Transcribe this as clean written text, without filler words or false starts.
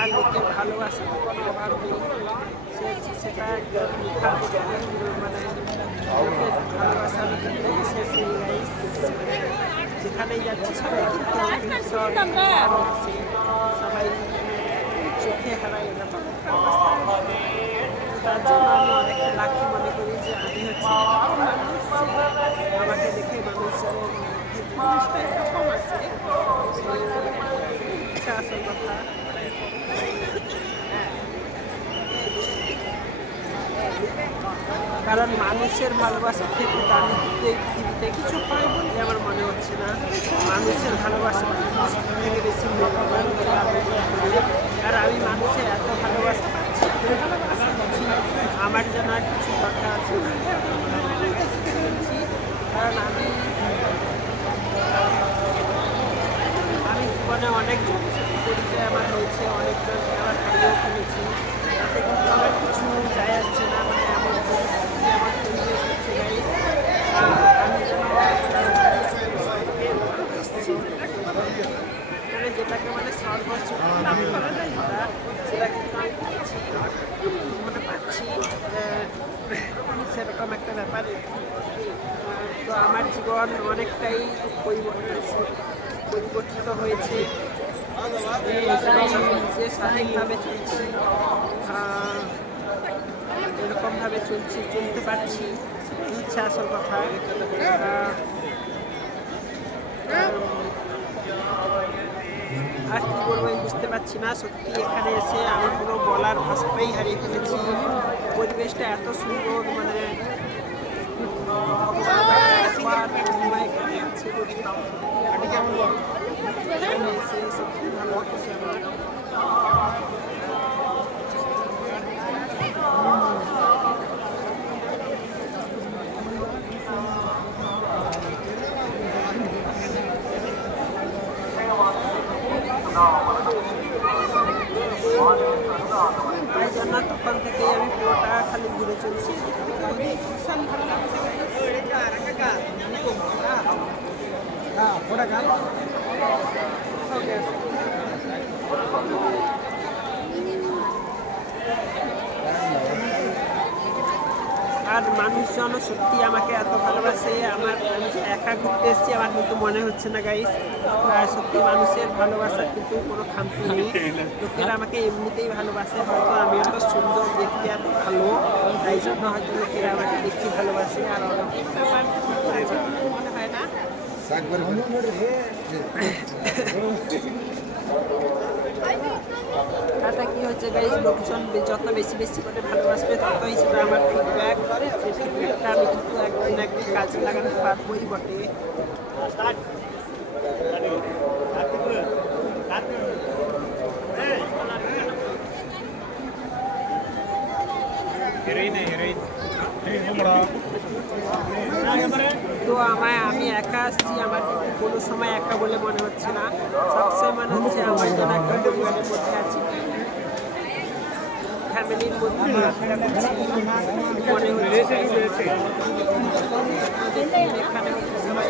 আর লোকের ভালোবাসা কোনো অভাব নেই, সেটা মানে লোকের ভালোবাসা যেখানেই যাচ্ছি সবাই সবাই চোখে হারাই তার জন্য আমি অনেকটা লাকি মনে করি যে আমি হচ্ছে আমাকে দেখে মানুষের এরকম আছে আসল কথা। কারণ মানুষের ভালোবাসার থেকে আমি পৃথিবীতে কিছু পাই বলে আমার মনে হচ্ছে না। মানুষের ভালোবাসা থেকে বেশি আর আমি মানুষের এত ভালোবাসা পাচ্ছি আমার যেন আর কিছু দরকার আছে না। কারণ আমি জীবনে অনেক পরিচয় আমার হয়েছে, অনেকজন আমার হারিয়েও ফেলেছি, তাতে কিন্তু আমার কিছু যায় আসছে না। মানে আমার পরিবেশ হচ্ছে মানে যেটাকে মানে সর্বোচ্চ সেটা কিন্তু আমি মানে পাচ্ছি সেরকম একটা ব্যাপার। তো আমার জীবন অনেকটাই পরিবর্তিত হয়েছে, যে স্বাধীনভাবে চলছি এরকমভাবে চলতে পারছি, হচ্ছে আসল কথা। আর কি বলবো বুঝতে পারছি না সত্যি। এখানে এসে আমি পুরো বলার ভাষাটাই হারিয়ে ফেলেছি। পরিবেশটা এত সুন্দর, মানে তাই জন্য তখন থেকেই আমি পুরোটা খালি ঘুরে চলছি। ভীষণ ভালো লাগছে। আর মানুষজন সত্যি আমাকে এত ভালোবাসে। আমি একা ঘুরতে এসেছি আমার কিন্তু মনে হচ্ছে না গাইস। সত্যি মানুষের ভালোবাসার কিন্তু কোনো খামতি নেই। লোকেরা আমাকে এমনিতেই ভালোবাসে, হয়তো আমি এত সুন্দর দেখতে এত ভালো, তাই জন্য হয়তো লোকেরা আমাকে বেশি ভালোবাসে। আর মনে হয় না এটা কি হচ্ছে গাইস, লোকজন যত বেশি বেশি করে ভালোবাসবে তত হিসেবে আমার ফিডব্যাক, সেই ফিডব্যাকটা আমি কিন্তু একদিন একদিন কাজে লাগাতে পারবোই বটে। তো আমি একা আসছি, আমার কোনো সময় একা বলে মনে হচ্ছে না, সবসময় মনে হচ্ছে আমার জন্য একটা পরিবারের মধ্যে আছি, ফ্যামিলির মধ্যে মনে হচ্ছে। এখানে সবাই